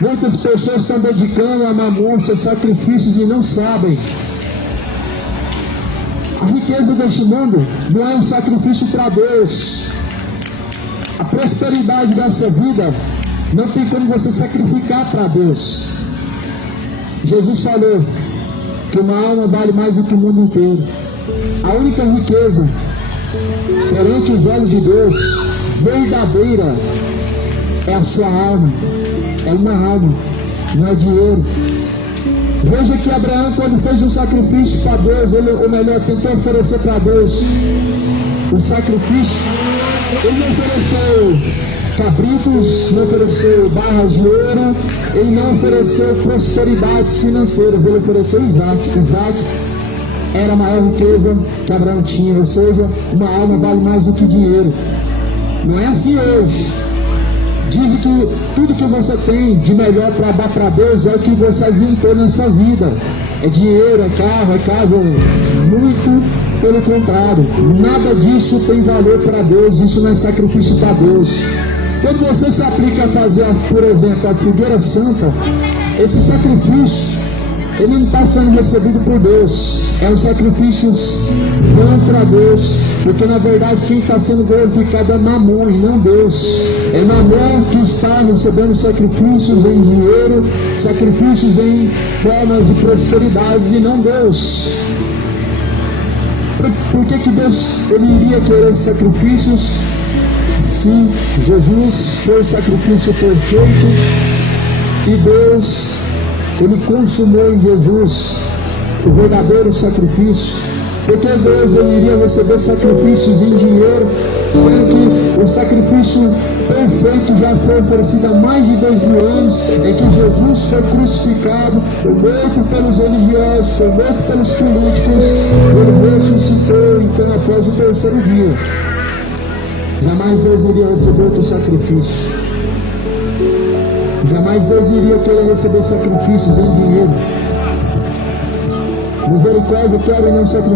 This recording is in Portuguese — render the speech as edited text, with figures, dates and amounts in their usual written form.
Muitas pessoas estão dedicando a mamon seus sacrifícios e não sabem. A riqueza deste mundo não é um sacrifício para Deus. A prosperidade dessa vida não tem como você sacrificar para Deus. Jesus falou que uma alma vale mais do que o mundo inteiro. A única riqueza perante os olhos de Deus, verdadeira, é a sua alma. É uma alma, não é dinheiro. Veja que Abraão, quando fez um sacrifício para Deus, ou melhor, tentou oferecer para Deus o sacrifício, ele não ofereceu cabritos, não ofereceu barras de ouro, ele não ofereceu prosperidades financeiras, ele ofereceu Isaac. Isaac era a maior riqueza que Abraão tinha, ou seja, uma alma vale mais do que dinheiro. Não é assim hoje. Dizem que tudo que você tem de melhor para dar para Deus é o que você juntou nessa vida. É dinheiro, é carro, é casa. Muito pelo contrário. Nada disso tem valor para Deus. Isso não é sacrifício para Deus. Quando você se aplica a fazer, por exemplo, a fogueira santa, esse sacrifício, ele não está sendo recebido por Deus. É um sacrifício bom para Deus, porque na verdade quem está sendo glorificado é Mamon e não Deus. É Mamon que está recebendo sacrifícios em dinheiro, sacrifícios em forma de prosperidades e não Deus. Por que Deus ele iria querer sacrifícios? Sim, Jesus foi o sacrifício perfeito e Deus, ele consumou em Jesus o verdadeiro sacrifício. Porque Deus ele iria receber sacrifícios em dinheiro, sendo que o sacrifício perfeito já foi oferecido há mais de 2000 anos, em que Jesus foi crucificado, foi morto pelos religiosos, foi morto pelos políticos, ele ressuscitou então após o terceiro dia. Jamais Deus iria receber outro sacrifício. Jamais Deus iria querer receber sacrifícios em dinheiro. Misericórdia, quero e não sacrifício.